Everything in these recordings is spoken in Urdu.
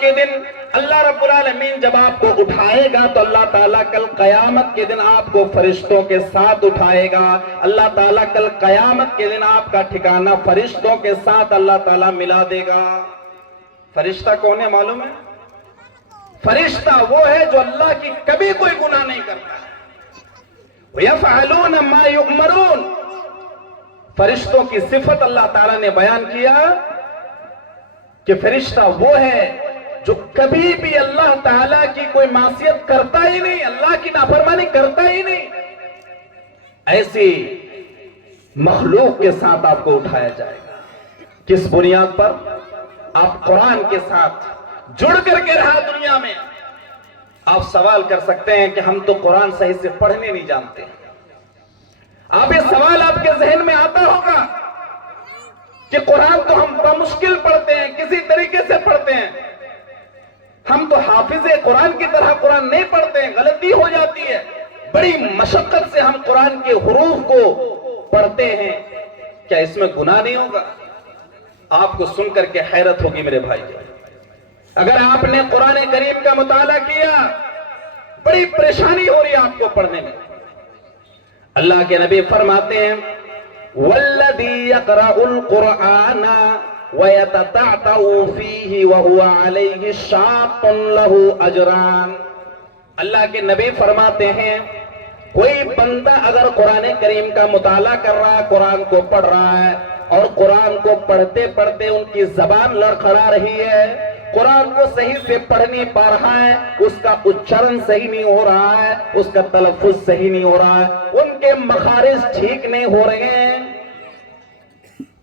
کے دن اللہ رب العالمین جب آپ کو اٹھائے گا تو اللہ تعالیٰ کل قیامت کے دن آپ کو فرشتوں کے ساتھ اٹھائے گا. اللہ تعالیٰ کل قیامت کے دن آپ کا ٹھکانہ فرشتوں کے ساتھ اللہ تعالیٰ ملا دے گا. فرشتہ کون ہے معلوم ہے؟ فرشتہ وہ ہے جو اللہ کی کبھی کوئی گناہ نہیں کرتا ہے. وَيَفْعَلُونَ مَا يُؤْمَرُونَ. فرشتوں کی صفت اللہ تعالیٰ نے بیان کیا کہ فرشتہ وہ ہے جو کبھی بھی اللہ تعالیٰ کی کوئی معصیت کرتا ہی نہیں, اللہ کی نافرمانی کرتا ہی نہیں. ایسی مخلوق کے ساتھ آپ کو اٹھایا جائے گا. کس بنیاد پر؟ آپ قرآن کے ساتھ جڑ کر کے رہا دنیا میں. آپ سوال کر سکتے ہیں کہ ہم تو قرآن صحیح سے پڑھنے نہیں جانتے. آپ یہ سوال آپ کے ذہن میں آتا ہوگا کہ قرآن تو ہم بمشکل پڑھتے ہیں, کسی طریقے سے پڑھتے ہیں. ہم تو حافظ قرآن کی طرح قرآن نہیں پڑھتے ہیں, غلطی ہو جاتی ہے. بڑی مشقت سے ہم قرآن کے حروف کو پڑھتے ہیں. کیا اس میں گناہ نہیں ہوگا؟ آپ کو سن کر کے حیرت ہوگی میرے بھائی. اگر آپ نے قرآن کریم کا مطالعہ کیا, بڑی پریشانی ہو رہی ہے آپ کو پڑھنے میں. اللہ کے نبی فرماتے ہیں وَالَّذِي يَقْرَأُ الْقُرْآنَ وَيَتَتَعْتَعُ فِيهِ وَهُوَ عَلَيْهِ شَاقٌ لَهُ أَجْرَانِ. اللہ کے نبی فرماتے ہیں کوئی بندہ اگر قرآن کریم کا مطالعہ کر رہا ہے, قرآن کو پڑھ رہا ہے, اور قرآن کو پڑھتے پڑھتے ان کی زبان لڑکھڑا رہی ہے, قرآن کو صحیح سے پڑھ نہیں پا رہا ہے, اس کا اچارن صحیح نہیں ہو رہا ہے, اس کا تلفظ صحیح نہیں ہو رہا ہے, ان کے مخارج ٹھیک نہیں ہو رہے ہیں,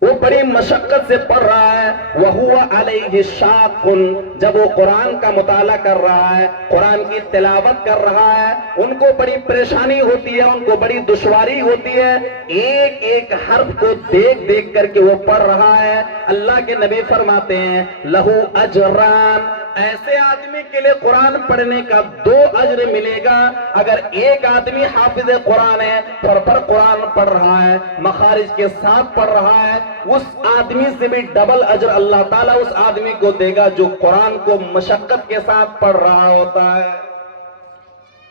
وہ بڑی مشقت سے پڑھ رہا ہے. وَهُوَ عَلَيْهِ شَاقٌ. جب وہ قرآن کا مطالعہ کر رہا ہے, قرآن کی تلاوت کر رہا ہے, ان کو بڑی پریشانی ہوتی ہے, ان کو بڑی دشواری ہوتی ہے. ایک ایک حرف کو دیکھ دیکھ کر کے وہ پڑھ رہا ہے. اللہ کے نبی فرماتے ہیں لَهُ أَجْرَانِ. ایسے آدمی کے لئے قرآن پڑھنے کا 2 اجر ملے گا. اگر ایک آدمی حافظ قرآن ہے, پر قرآن پڑھ رہا ہے, مخارج کے ساتھ پڑھ رہا ہے, اس آدمی سے بھی ڈبل اجر اللہ تعالیٰ اس آدمی کو دے گا جو قرآن کو مشقت کے ساتھ پڑھ رہا ہوتا ہے.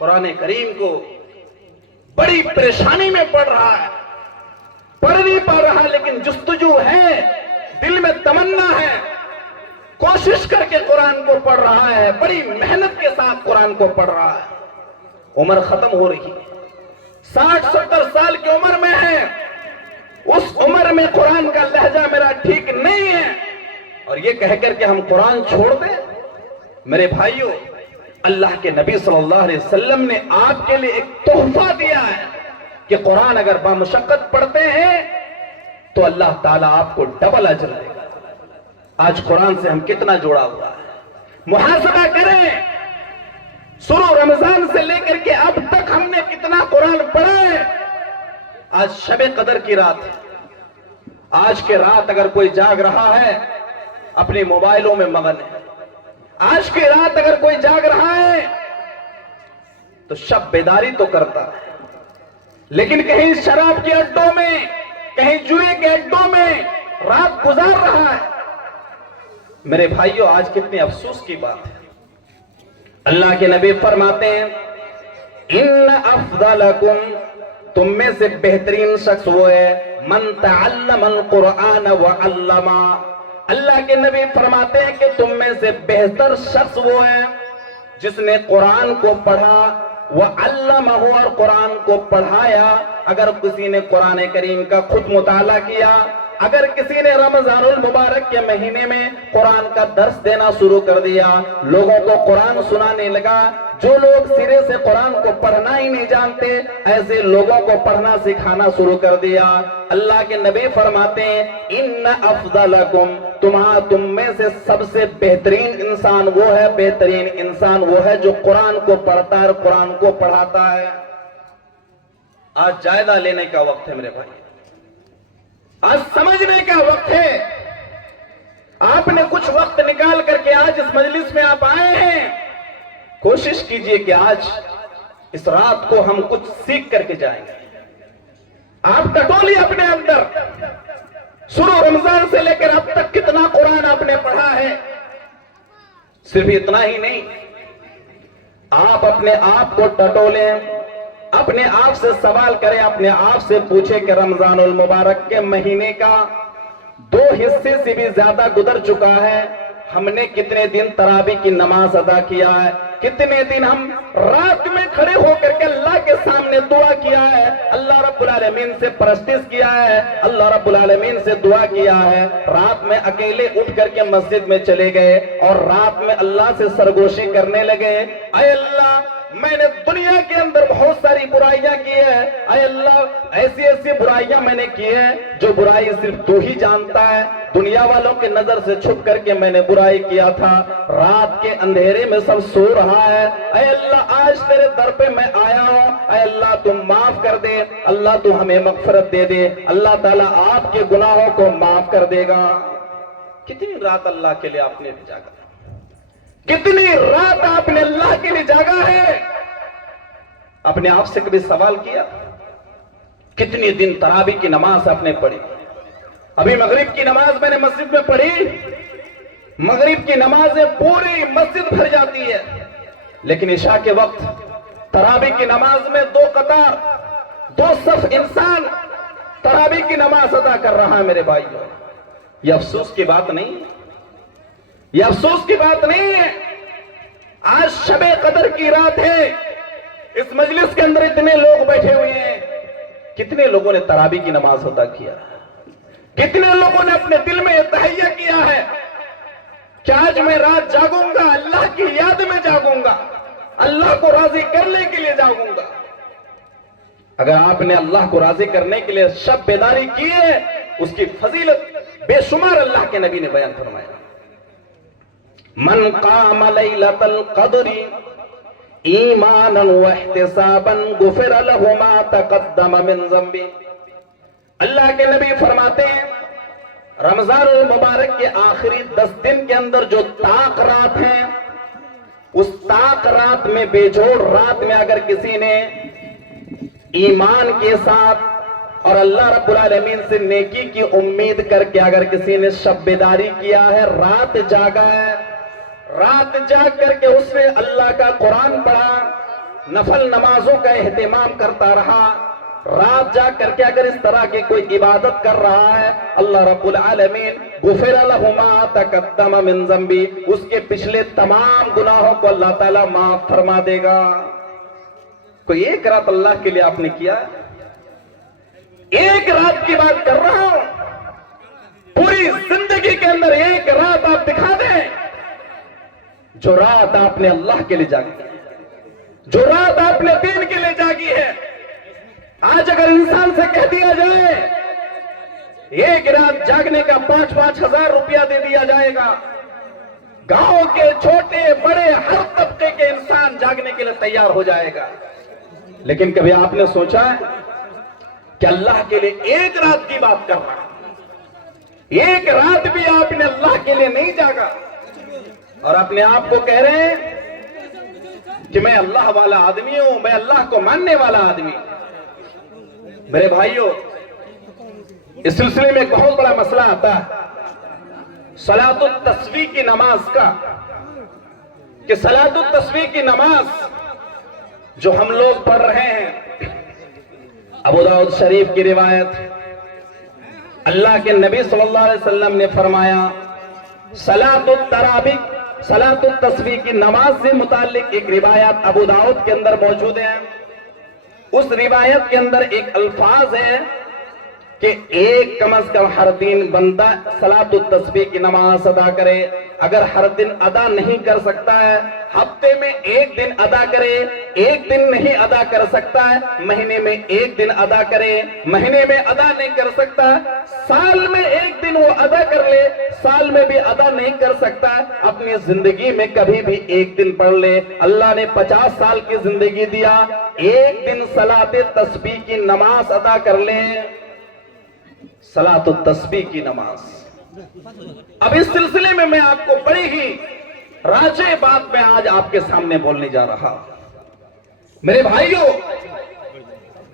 قرآن کریم کو بڑی پریشانی میں پڑھ رہا ہے, پڑھ نہیں پا رہا, لیکن جستجو ہے, دل میں تمنا ہے, کوشش کر کے قرآن کو پڑھ رہا ہے, بڑی محنت کے ساتھ قرآن کو پڑھ رہا ہے. عمر ختم ہو رہی ہے, 60-70 سال کی عمر میں ہے, اس عمر میں قرآن کا لہجہ میرا ٹھیک نہیں ہے, اور یہ کہہ کر کے ہم قرآن چھوڑ دیں. میرے بھائیوں, اللہ کے نبی صلی اللہ علیہ وسلم نے آپ کے لیے ایک تحفہ دیا ہے کہ قرآن اگر بامشقت پڑھتے ہیں تو اللہ تعالیٰ آپ کو ڈبل اجر دے گا. آج قرآن سے ہم کتنا جوڑا ہوا ہے, محاسبہ کریں. شروع رمضان سے لے کر کے اب تک ہم نے کتنا قرآن پڑھا ہے. آج شب قدر کی رات ہے, آج کے رات اگر کوئی جاگ رہا ہے اپنے موبائلوں میں مگن ہے. آج کی رات اگر کوئی جاگ رہا ہے تو شب بیداری تو کرتا ہے, لیکن کہیں شراب کے اڈوں میں, کہیں جوئے کے اڈوں میں رات گزار رہا ہے. میرے بھائیوں, آج کتنے افسوس کی بات ہے. اللہ کے نبی فرماتے ہیں ان افضلکم, تم میں سے بہترین شخص وہ ہے من تعلم القرآن وعلما. اللہ کے نبی فرماتے ہیں کہ تم میں سے بہتر شخص وہ ہے جس نے قرآن کو پڑھا, وعلمہ, اور قرآن کو پڑھایا. اگر کسی نے قرآن کریم کا خود مطالعہ کیا, اگر کسی نے رمضان المبارک کے مہینے میں قرآن کا درس دینا شروع کر دیا, لوگوں کو قرآن سنانے لگا, جو لوگ سرے سے قرآن کو پڑھنا ہی نہیں جانتے ایسے لوگوں کو پڑھنا سکھانا شروع کر دیا. اللہ کے نبی فرماتے ہیں ان افضلکم, تم میں سے سب سے بہترین انسان وہ ہے, بہترین انسان وہ ہے جو قرآن کو پڑھتا ہے اور قرآن کو پڑھاتا ہے. آج جائزہ لینے کا وقت ہے میرے بھائی, آج سمجھنے کا وقت ہے. آپ نے کچھ وقت نکال کر کے آج اس مجلس میں آپ آئے ہیں, کوشش کیجئے کہ آج اس رات کو ہم کچھ سیکھ کر کے جائیں گے. آپ ٹٹولیے اپنے اندر, شروع رمضان سے لے کر اب تک کتنا قرآن آپ نے پڑھا ہے, صرف اتنا ہی نہیں، آپ اپنے آپ کو ٹٹولیں، اپنے آپ سے سوال کریں، اپنے آپ سے پوچھیں کہ رمضان المبارک کے مہینے کا 2 حصے سے بھی زیادہ گزر چکا ہے، ہم نے کتنے دن تراویح کی نماز ادا کیا ہے، کتنے دن ہم رات میں کھڑے ہو کر کے اللہ کے سامنے دعا کیا ہے، اللہ رب العالمین سے پرستش کیا ہے، اللہ رب العالمین سے دعا کیا ہے، رات میں اکیلے اٹھ کر کے مسجد میں چلے گئے اور رات میں اللہ سے سرگوشی کرنے لگے، اے اللہ میں نے دنیا کے اندر بہت ساری برائیاں کی ہیں، اے اللہ ایسی ایسی برائیاں میں نے کی ہیں جو برائی صرف تو ہی جانتا ہے، دنیا والوں کے نظر سے چھپ کر کے میں نے برائی کیا تھا، رات کے اندھیرے میں سب سو رہا ہے، اے اللہ آج تیرے در پہ میں آیا ہوں، اے اللہ تم معاف کر دے، اللہ تو ہمیں مغفرت دے دے، اللہ تعالیٰ آپ کے گناہوں کو معاف کر دے گا۔ کتنی رات اللہ کے لیے آپ نے جاگا، کتنی رات آپ نے اللہ کے لیے جاگا ہے؟ اپنے آپ سے کبھی سوال کیا؟ کتنی دن تراویح کی نماز آپ نے پڑھی؟ ابھی مغرب کی نماز میں نے مسجد میں پڑھی، مغرب کی نمازیں پوری مسجد بھر جاتی ہے، لیکن عشاء کے وقت تراویح کی نماز میں 2 قطار 2 صف انسان تراویح کی نماز ادا کر رہا ہے۔ میرے بھائیو، یہ افسوس کی بات نہیں، یہ افسوس کی بات نہیں ہے۔ آج شب قدر کی رات ہے، اس مجلس کے اندر اتنے لوگ بیٹھے ہوئے ہیں، کتنے لوگوں نے تراویح کی نماز ادا کیا، کتنے لوگوں نے اپنے دل میں تہیہ کیا ہے کہ آج میں رات جاگوں گا، اللہ کی یاد میں جاگوں گا، اللہ کو راضی کرنے کے لیے جاگوں گا۔ اگر آپ نے اللہ کو راضی کرنے کے لیے شب بیداری کی ہے، اس کی فضیلت بے شمار اللہ کے نبی نے بیان فرمایا۔ من قام لیلۃ القدر ایمانا واحتسابا غفر له ما تقدم من ذنبه، اللہ کے نبی فرماتے ہیں رمضان المبارک کے آخری 10 دن کے اندر جو طاق رات ہیں، اس طاق رات میں، بے جوڑ رات میں اگر کسی نے ایمان کے ساتھ اور اللہ رب العالمین سے نیکی کی امید کر کے اگر کسی نے شب بیداری کیا ہے، رات جاگا ہے، رات جاگ کر کے اس نے اللہ کا قرآن پڑھا، نفل نمازوں کا اہتمام کرتا رہا، رات جاگ کر کے اگر اس طرح کی کوئی عبادت کر رہا ہے، اللہ رب العالمین غفر له ما تقدم من ذنبی، اس کے پچھلے تمام گناہوں کو اللہ تعالیٰ معاف فرما دے گا۔ کوئی ایک رات اللہ کے لیے آپ نے کیا؟ ایک رات کی بات کر رہا ہوں، پوری زندگی کے اندر ایک رات آپ دکھا دیں جو رات آپ نے اللہ کے لیے جاگی ہے، جو رات آپ نے دین کے لیے جاگی ہے۔ آج اگر انسان سے کہہ دیا جائے ایک رات جاگنے کا 5-5 ہزار روپیہ دے دیا جائے گا، گاؤں کے چھوٹے بڑے ہر طبقے کے انسان جاگنے کے لیے تیار ہو جائے گا، لیکن کبھی آپ نے سوچا ہے کہ اللہ کے لیے ایک رات کی بات کر رہا ہے، ایک رات بھی آپ نے اللہ کے لیے نہیں جاگا اور اپنے آپ کو کہہ رہے ہیں کہ میں اللہ والا آدمی ہوں، میں اللہ کو ماننے والا آدمی ہوں۔ میرے بھائیوں، اس سلسلے میں ایک بہت بڑا مسئلہ آتا ہے صلاۃ التسبیح کی نماز کا، کہ صلاۃ التسبیح کی نماز جو ہم لوگ پڑھ رہے ہیں، ابو داؤد شریف کی روایت، اللہ کے نبی صلی اللہ علیہ وسلم نے فرمایا صلاۃ التسبیح کی نماز سے متعلق ایک روایت ابو داؤد کے اندر موجود ہے۔ اس روایت کے اندر ایک الفاظ ہے کہ ایک کم از کم ہر دن بندہ صلاۃ التسبیح کی نماز ادا کرے، اگر ہر دن ادا نہیں کر سکتا ہے، ہفتے میں ایک دن ادا کرے، ایک دن نہیں ادا کر سکتا ہے، مہینے میں ایک دن ادا کرے، مہینے میں ادا نہیں کر سکتا، سال میں ایک دن وہ ادا کر لے، سال میں بھی ادا نہیں کر سکتا، اپنی زندگی میں کبھی بھی ایک دن پڑھ لے۔ اللہ نے 50 سال کی زندگی دیا، ایک دن صلاۃ تسبیح کی نماز ادا کر لیں، صلاۃ التسبیح کی نماز۔ اب اس سلسلے میں آپ کو بڑی ہی راجع بات میں آج آپ کے سامنے بولنے جا رہا ہوں۔ میرے بھائیوں،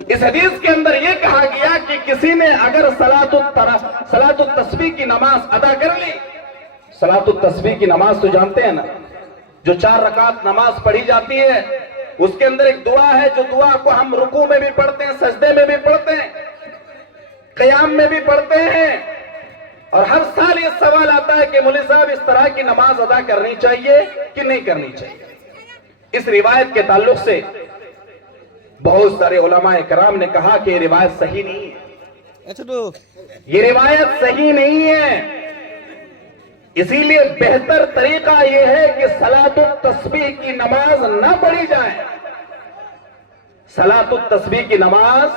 اس حدیث کے اندر یہ کہا گیا کہ کسی نے اگر صلاۃ التسبیح کی نماز ادا کر لی، صلاۃ التسبیح کی نماز تو جانتے ہیں نا، جو 4 رکعت نماز پڑھی جاتی ہے اس کے اندر ایک دعا ہے، جو دعا کو ہم رکوع میں بھی پڑھتے ہیں، سجدے میں بھی پڑھتے ہیں، قیام میں بھی پڑھتے ہیں، اور ہر سال یہ سوال آتا ہے کہ مولوی صاحب اس طرح کی نماز ادا کرنی چاہیے کہ نہیں کرنی چاہیے۔ اس روایت کے تعلق سے بہت سارے علماء کرام نے کہا کہ یہ روایت صحیح نہیں ہے، یہ روایت صحیح نہیں ہے، اسی لیے بہتر طریقہ یہ ہے کہ صلاۃ التسبیح کی نماز نہ پڑھی جائے، صلاۃ التسبیح کی نماز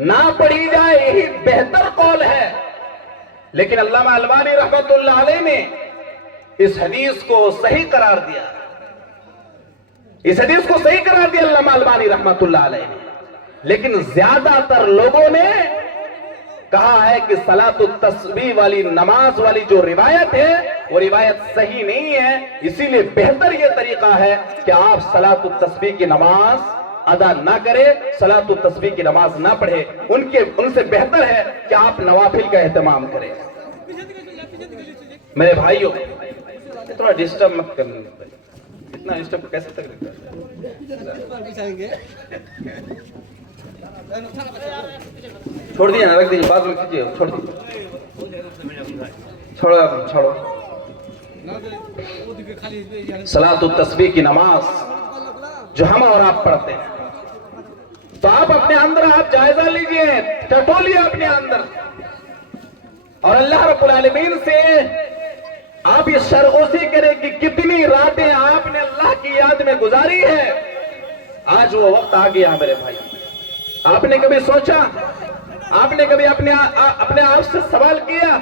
نہ پڑھی جائے، یہی بہتر قول ہے۔ لیکن علامہ البانی رحمت اللہ علیہ نے اس حدیث کو صحیح قرار دیا، اس حدیث کو صحیح قرار دیا علامہ البانی رحمت اللہ علیہ نے، لیکن زیادہ تر لوگوں نے کہا ہے کہ صلاۃ التسبیح والی نماز والی جو روایت ہے وہ روایت صحیح نہیں ہے، اسی لیے بہتر یہ طریقہ ہے کہ آپ صلاۃ التسبیح کی نماز ادا نہ کرے، صلاۃ التسبیح کی نماز نہ پڑھے، ان سے بہتر ہے کہ آپ نوافل کا اہتمام کریں۔ میرے بھائیوں، تھوڑا ڈسٹرب مت کرنا، اتنا ڈسٹرب کیسے تک چھوڑ دیا نا، رکھ دیجیے، بعد میں کیجیے، چھوڑ دیجیے، چھوڑو۔ صلاۃ التسبیح کی نماز جو ہم اور آپ پڑھتے ہیں، تو آپ اپنے اندر آپ جائزہ لیجئے، ٹٹولیے اپنے اندر، اور اللہ رب العالمین سے آپ یہ سرغوشی کریں کہ کتنی راتیں آپ نے اللہ کی یاد میں گزاری ہے۔ آج وہ وقت آ گیا میرے بھائی، آپ نے کبھی سوچا، آپ نے کبھی اپنے آپ سے سوال کیا،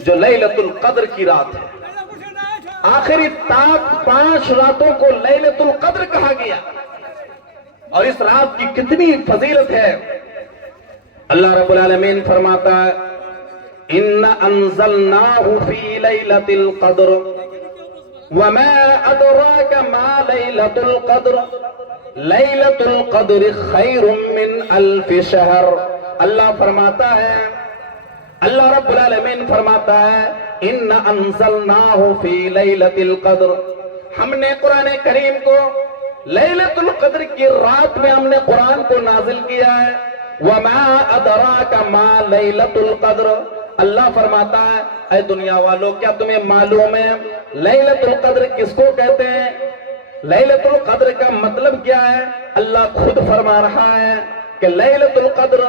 جو لیلۃ القدر کی رات ہے، آخری 5 راتوں کو لیلۃ القدر کہا گیا، اور اس رات کی کتنی فضیلت ہے۔ اللہ رب العالمین فرماتا ہے اِنَّ أَنزَلْنَاهُ فِي لَيْلَةِ الْقَدْرِ وَمَا أَدْرَاكَ مَا لَيْلَةُ الْقَدْرِ لَيْلَةُ الْقَدْرِ خَيْرٌ مِّنْ أَلْفِ شَهْرٍ۔ اللہ فرماتا ہے، اللہ رب العالمین فرماتا ہے اِنَّ أَنزَلْنَاهُ فِي لَيْلَةِ الْقَدْرِ، ہم نے قرآن کریم کو لیلۃ القدر کی رات میں ہم نے قرآن کو نازل کیا ہے۔ وَمَا أَدْرَاكَ مَا لَيْلَةُ الْقَدْرِ، اللہ فرماتا ہے اے دنیا والوں، کیا تمہیں معلوم ہے لیلۃ القدر کس کو کہتے ہیں؟ لیلۃ القدر کا مطلب کیا ہے؟ اللہ خود فرما رہا ہے کہ لیلۃ القدر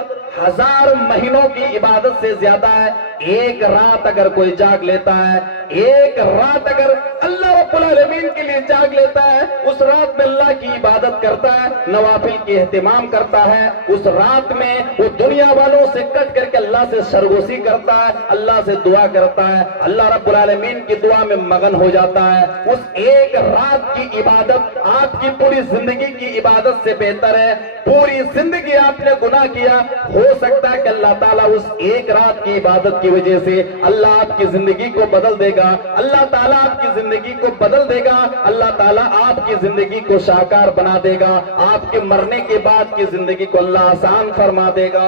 1000 مہینوں کی عبادت سے زیادہ ہے۔ ایک رات اگر کوئی جاگ لیتا ہے، ایک رات اگر اللہ رب العالمین کے لیے جاگ لیتا ہے، اس رات میں اللہ کی عبادت کرتا ہے، نوافل کی اہتمام کرتا ہے، اس رات میں وہ دنیا والوں سے کٹ کر کے اللہ سے سرگوشی کرتا ہے، اللہ سے دعا کرتا ہے، اللہ رب العالمین کی دعا میں مگن ہو جاتا ہے، اس ایک رات کی عبادت آپ کی پوری زندگی کی عبادت سے بہتر ہے۔ پوری زندگی آپ نے گناہ کیا، ہو سکتا ہے کہ اللہ تعالیٰ اس ایک رات کی عبادت کی وجہ سے اللہ آپ کی زندگی کو بدل دے گا، اللہ تعالیٰ آپ کی زندگی کو بدل دے گا، اللہ تعالیٰ آپ کی زندگی کو شاہکار بنا دے گا، آپ کے مرنے کے بعد کی زندگی کو اللہ آسان فرما دے گا۔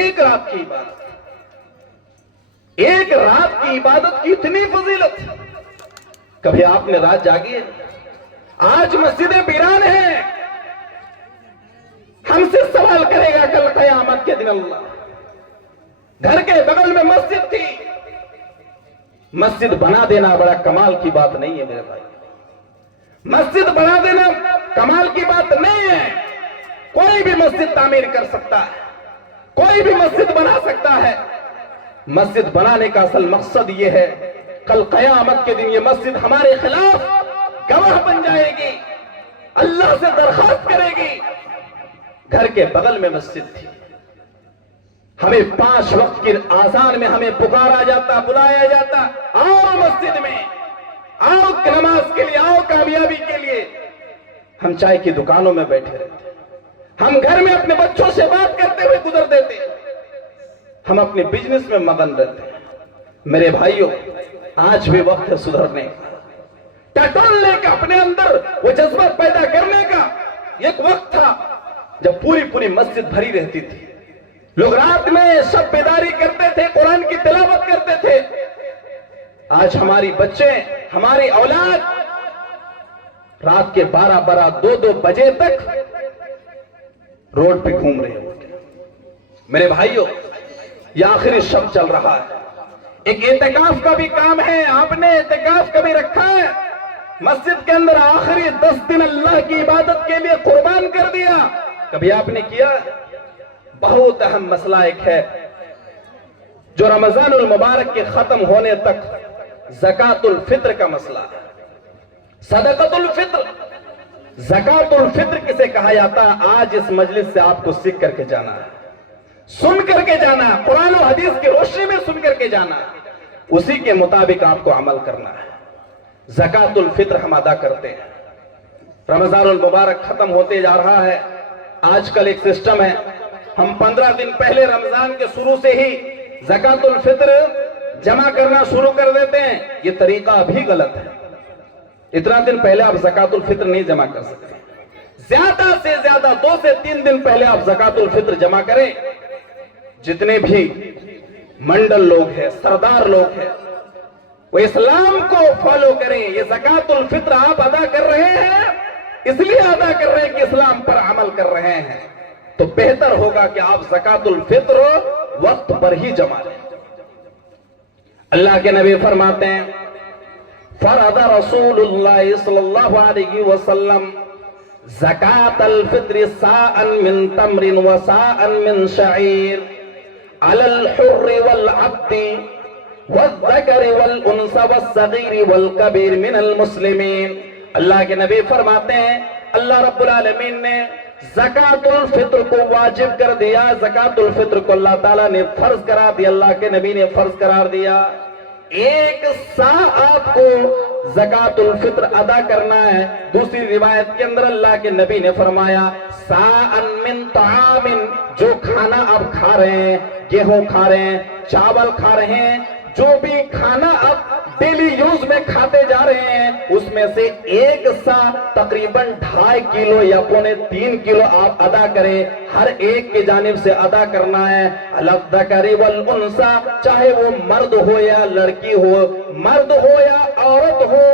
ایک رات کی عبادت، ایک رات کی عبادت کی اتنی فضیلت، کبھی آپ نے رات جاگی ہے؟ آج مسجدیں ویران ہیں، ہم سے سوال کرے گا کل قیامت کے دن اللہ۔ گھر کے بغل میں مسجد تھی، مسجد بنا دینا بڑا کمال کی بات نہیں ہے میرے بھائی، مسجد بنا دینا کمال کی بات نہیں ہے، کوئی بھی مسجد تعمیر کر سکتا ہے، کوئی بھی مسجد بنا سکتا ہے۔ مسجد بنانے کا اصل مقصد یہ ہے کل قیامت کے دن یہ مسجد ہمارے خلاف گواہ بن جائے گی، اللہ سے درخواست کرے گی۔ گھر کے بغل میں مسجد تھی، ہمیں 5 وقت کی آذان میں ہمیں پکارا جاتا، بلایا جاتا، آؤ مسجد میں، آؤ نماز کے لیے، آؤ کامیابی کے لیے۔ ہم چائے کی دکانوں میں بیٹھے رہتے، ہم گھر میں اپنے بچوں سے بات کرتے ہوئے گزر دیتے، ہم اپنے بزنس میں مگن رہتے ہیں۔ میرے بھائیوں، آج بھی وقت ہے سدھرنے کا، ٹٹولنے کا، اپنے اندر وہ جذبہ پیدا کرنے کا۔ ایک وقت تھا جب پوری مسجد بھری رہتی تھی، لوگ رات میں شب بیداری کرتے تھے، قرآن کی تلاوت کرتے تھے۔ آج ہماری بچے ہماری اولاد رات کے 12 2 بجے تک روڈ پہ گھوم رہے ہوتے ہیں۔ میرے بھائیوں، یہ آخری شب چل رہا ہے، ایک اعتکاف کا بھی کام ہے، آپ نے اعتکاف کبھی رکھا ہے؟ مسجد کے اندر آخری 10 دن اللہ کی عبادت کے لیے قربان کر دیا، کبھی آپ نے کیا؟ بہت اہم مسئلہ ایک ہے جو رمضان المبارک کے ختم ہونے تک زکوٰۃ الفطر کا مسئلہ ہے۔ صدقۃ الفطر، زکوٰۃ الفطر کسے کہا جاتا ہے؟ آج اس مجلس سے آپ کو سیکھ کر کے جانا ہے، سن کر کے جانا ہے، قرآن و حدیث کی روشنی میں سن کر کے جانا ہے، اسی کے مطابق آپ کو عمل کرنا ہے۔ زکوٰۃ الفطر ہم ادا کرتے ہیں، رمضان المبارک ختم ہوتے جا رہا ہے، آج کل ایک سسٹم ہے، ہم 15 دن پہلے رمضان کے شروع سے ہی زکوٰۃ الفطر جمع کرنا شروع کر دیتے ہیں، یہ طریقہ بھی غلط ہے۔ اتنا دن پہلے آپ زکوٰۃ الفطر نہیں جمع کر سکتے، زیادہ سے زیادہ 2 سے 3 دن پہلے آپ زکوٰۃ الفطر جمع کریں۔ جتنے بھی منڈل لوگ ہیں، سردار لوگ ہیں، وہ اسلام کو فالو کریں۔ یہ زکوٰۃ الفطر آپ ادا کر رہے ہیں، اس لیے ادا کر رہے ہیں کہ اسلام پر عمل کر رہے ہیں، تو بہتر ہوگا کہ آپ زکوٰۃ الفطر وقت پر ہی جمع لیں۔ اللہ کے نبی فرماتے ہیں، فرض رسول اللہ صلی اللہ علیہ وسلم زکاة الفطر صاعا من تمر وصاعا من شعیر علی الحر والعبد والذکر والانثى والصغیر والکبیر من المسلمین۔ اللہ کے نبی فرماتے ہیں، اللہ رب العالمین نے زکاۃ الفطر کو واجب کر دیا، زکاۃ الفطر کو اللہ تعالیٰ نے فرض کرا دیا، اللہ کے نبی نے فرض قرار دیا۔ 1 سا آپ کو زکاۃ الفطر ادا کرنا ہے۔ دوسری روایت کے اندر اللہ کے نبی نے فرمایا، ساعًا من طعام، جو کھانا آپ کھا رہے ہیں، گیہوں کھا رہے ہیں، چاول کھا رہے ہیں، جو بھی کھانا آپ ڈیلی یوز میں کھاتے جا رہے ہیں، اس میں سے 1 سا تقریباً 2.5 کلو یا 3 کلو آپ ادا کریں، ہر ایک کی جانب سے ادا کرنا ہے۔ الذکر والانثی، چاہے وہ مرد ہو یا لڑکی ہو، مرد ہو یا عورت ہو،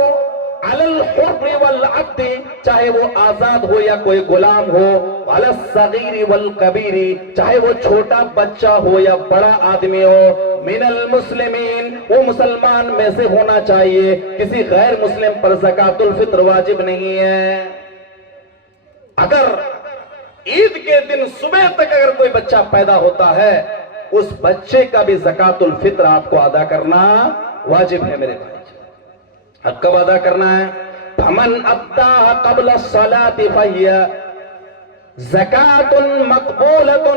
علی الحر والعبد، چاہے وہ آزاد ہو یا کوئی غلام ہو، علی الصغیر والکبیر، چاہے وہ چھوٹا بچہ ہو یا بڑا آدمی ہو، من المسلمین، وہ مسلمان میں سے ہونا چاہیے، کسی غیر مسلم پر زکاۃ الفطر واجب نہیں ہے۔ اگر عید کے دن صبح تک اگر کوئی بچہ پیدا ہوتا ہے، اس بچے کا بھی زکاۃ الفطر آپ کو ادا کرنا واجب ہے میرے بھائی۔ اب کب ادا کرنا ہے؟ فمن اداها قبل الصلاة فهي زکاۃ مقبولۃ،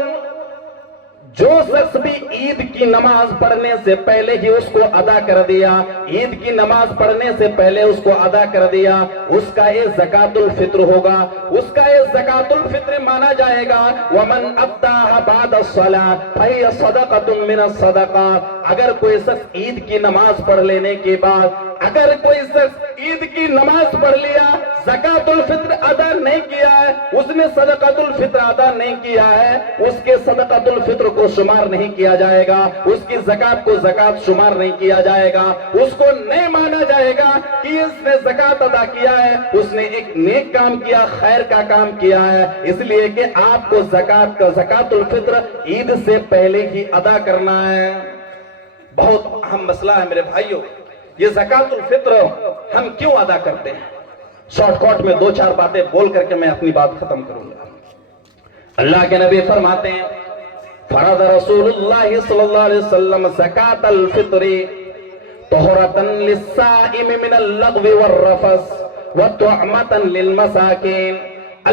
جو شخص بھی عید کی نماز پڑھنے سے پہلے ہی اس کو ادا کر دیا، عید کی نماز پڑھنے سے پہلے اس کو ادا کر دیا، اس کا یہ زکاۃ الفطر ہوگا، اس کا یہ زکاۃ الفطر مانا جائے گا۔ ومن اداها بعد الصلاة فهي صدقۃ من الصدقات، اگر کوئی شخص عید کی نماز پڑھ لینے کے بعد، اگر کوئی شخص عید کی نماز پڑھ لیا، زکاۃ الفطر ادا نہیں کیا ہے، اس نے صدقۃ الفطر ادا نہیں کیا ہے، اس کے صدقۃ الفطر کو شمار نہیں کیا جائے گا، اس کی زکاۃ کو زکاۃ شمار نہیں کیا جائے گا، اس کو نہیں مانا جائے گا کہ اس نے زکاۃ ادا کیا ہے، اس نے ایک نیک کام کیا، خیر کا کام کیا ہے، اس لیے کہ آپ کو زکاۃ الفطر عید سے پہلے ہی ادا کرنا ہے۔ بہت اہم مسئلہ ہے میرے بھائیوں، یہ زکاۃ الفطر ہم کیوں ادا کرتے ہیں؟ شارٹ کٹ میں 2-4 باتیں بول کر کے میں اپنی بات ختم کروں گا۔ اللہ کے نبی فرماتے ہیں، فرض رسول اللہ صلی اللہ علیہ وسلم زکاۃ الفطر طہرۃ للصائم من اللغو والرفث وطعمۃ للمساکین۔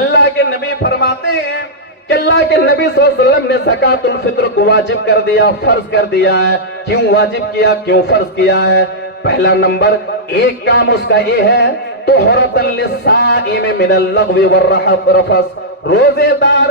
اللہ کے نبی فرماتے ہیں کہ اللہ کے نبی صلی اللہ علیہ وسلم نے زکاۃ الفطر کو واجب کر دیا، فرض کر دیا ہے۔ کیوں واجب کیا، کیوں فرض کیا ہے؟ پہلا نمبر، ایک کام اس کا یہ ہے، طہرۃ للصائم من اللغو والرفث، روزے دار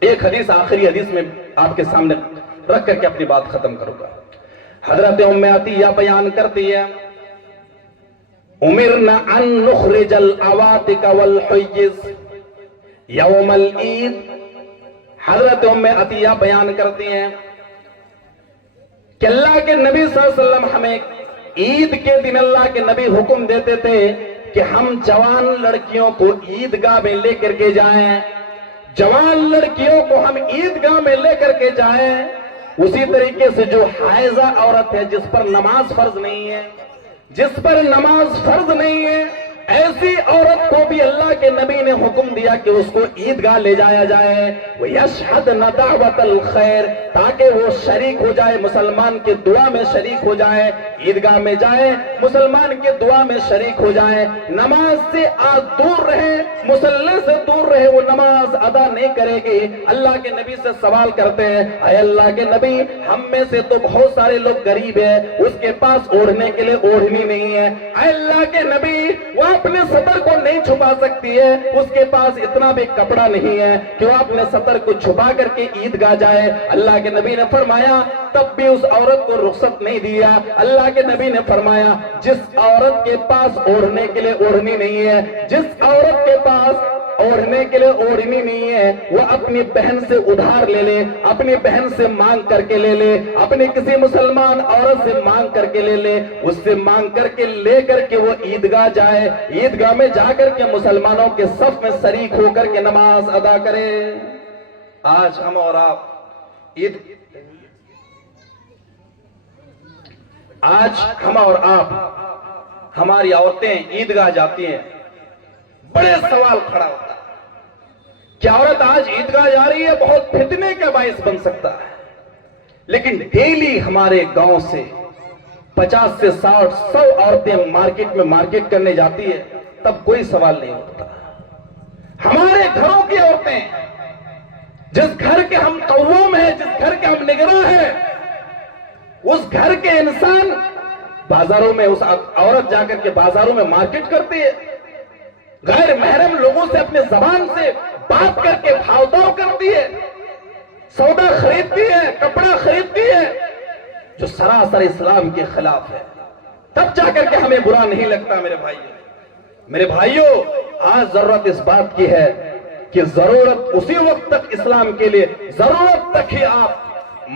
ایک حدیث آخری حدیث میں آپ کے سامنے رکھ کر کے اپنی بات ختم کروں گا. حضرت ام عطیہ بیان کرتی ہے امرنا ان نخرج العواتق والحیز یوم العید. حضرت ام عطیہ بیان کرتی ہیں کہ اللہ کے نبی صلی اللہ علیہ وسلم ہمیں عید کے دن اللہ کے نبی حکم دیتے تھے کہ ہم جوان لڑکیوں کو عیدگاہ میں لے کر کے جائیں. جوان لڑکیوں کو ہم عیدگاہ میں لے کر کے جائیں. اسی طریقے سے جو حائضہ عورت ہے جس پر نماز فرض نہیں ہے، جس پر نماز فرض نہیں ہے، ایسی عورت کو بھی اللہ کے نبی نے حکم دیا کہ اس کو عیدگاہ لے جایا جائے. وَيَشْهَدْنَ دَعْوَةَ الْخَيْرِ، تاکہ وہ شریک ہو جائے، مسلمان کے دعا میں شریک ہو جائے. عیدگاہ میں جائے، مسلمان کے دعا میں شریک ہو جائے. نماز سے دور رہے، مصلی سے دور رہے، وہ نماز ادا نہیں کرے گی. اللہ کے نبی سے سوال کرتے ہیں اے اللہ کے نبی، ہم میں سے تو بہت سارے لوگ غریب ہیں، اس کے پاس اوڑھنے کے لیے اوڑھنی نہیں ہے. اے اللہ کے نبی، وہ اپنے سطر کو نہیں چھپا سکتی ہے، اس کے پاس اتنا بھی کپڑا نہیں ہے کہ وہ اپنے سطر کو چھپا کر کے عیدگاہ جائے. اللہ کے نبی نے فرمایا تب بھی اس عورت کو رخصت نہیں دیا. اللہ کے نبی نے فرمایا جس عورت کے پاس اوڑھنے کے لیے اوڑھنی نہیں ہے، جس عورت کے پاس اوڑھنے کے لیے اوڑھنی نہیں ہے، وہ اپنی بہن سے ادھار لے لے، اپنی بہن سے مانگ کر کے لے لے، اپنی کسی مسلمان عورت سے مانگ کر کے لے لے، اس سے مانگ کر کے لے کر کے وہ عیدگاہ جائے. عیدگاہ میں جا کر کے مسلمانوں کے صف میں شریک ہو کر کے نماز ادا کرے. آج ہم اور آپ ہماری عورتیں عیدگاہ جاتی ہیں، بڑے سوال کھڑا ہوتا ہے کہ عورت آج عیدگاہ جا رہی ہے، بہت فتنے کا باعث بن سکتا ہے. لیکن ڈیلی ہمارے گاؤں سے 50 سے 100 عورتیں مارکیٹ میں مارکیٹ کرنے جاتی ہے، تب کوئی سوال نہیں ہوتا. ہمارے گھروں کی عورتیں، جس گھر کے ہم قوام ہیں، جس گھر کے ہم نگراں ہیں، اس گھر کے انسان بازاروں میں، اس عورت جا کر کے بازاروں میں مارکیٹ کرتی ہے، غیر محرم لوگوں سے اپنے زبان سے بات کر کے بھاؤ تاؤ کرتی ہے، سودا خریدتی ہے، کپڑا خریدتی ہے، جو سراسر اسلام کے خلاف ہے. تب جا کر کے ہمیں برا نہیں لگتا. میرے بھائیوں، آج ضرورت اس بات کی ہے کہ ضرورت اسی وقت تک اسلام کے لیے، ضرورت تک ہی آپ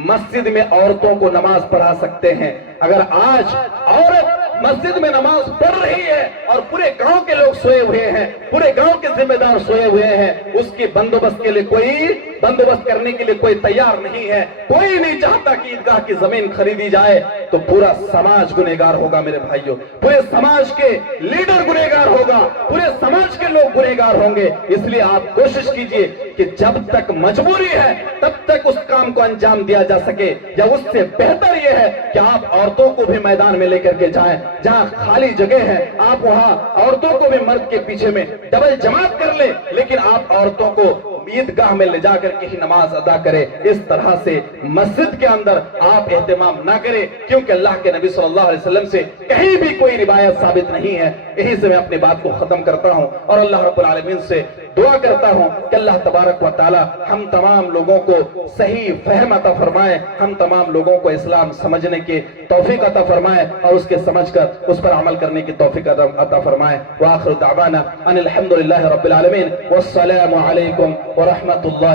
مسجد میں عورتوں کو نماز پڑھا سکتے ہیں. اگر آج عورت مسجد میں نماز پڑھ رہی ہے اور پورے گاؤں کے لوگ سوئے ہوئے ہیں، پورے گاؤں کے ذمہ دار سوئے ہوئے ہیں، اس کی بندوبست کے لیے بندوبست کرنے کے لیے کوئی تیار نہیں ہے، کوئی نہیں چاہتا کہ عیدگاہ کی زمین خریدی جائے، تو پورا سماج گنہگار ہوگا. میرے بھائیوں، پورے سماج کے لیڈر گنہگار ہوگا، پورے سماج کے لوگ گنہگار ہوں گے. اس لیے آپ کوشش کیجئے کہ جب تک مجبوری ہے تب تک اس کام کو انجام دیا جا سکے، یا اس سے بہتر یہ ہے کہ آپ عورتوں کو بھی میدان میں لے کر کے جائیں. جہاں خالی جگہ ہے آپ وہاں عورتوں کو بھی مرد کے پیچھے میں ڈبل جماعت کر لیں، لیکن آپ عورتوں کو عیدگاہ میں لے جا کر کے ہی نماز ادا کرے. اس طرح سے مسجد کے اندر آپ اہتمام نہ کریں، کیونکہ اللہ کے نبی صلی اللہ علیہ وسلم سے کہیں بھی کوئی روایت ثابت نہیں ہے. یہی سے میں اپنی بات کو ختم کرتا ہوں اور اللہ رب العالمین سے دعا کرتا ہوں کہ اللہ تبارک و تعالی ہم تمام لوگوں کو صحیح فہم عطا فرمائے، ہم تمام لوگوں کو اسلام سمجھنے کی توفیق عطا فرمائے اور اس کے سمجھ کر اس پر عمل کرنے کی توفیق عطا فرمائے. وآخر دعوانا ان الحمدللہ رب العالمین والسلام علیکم ورحمۃ اللہ.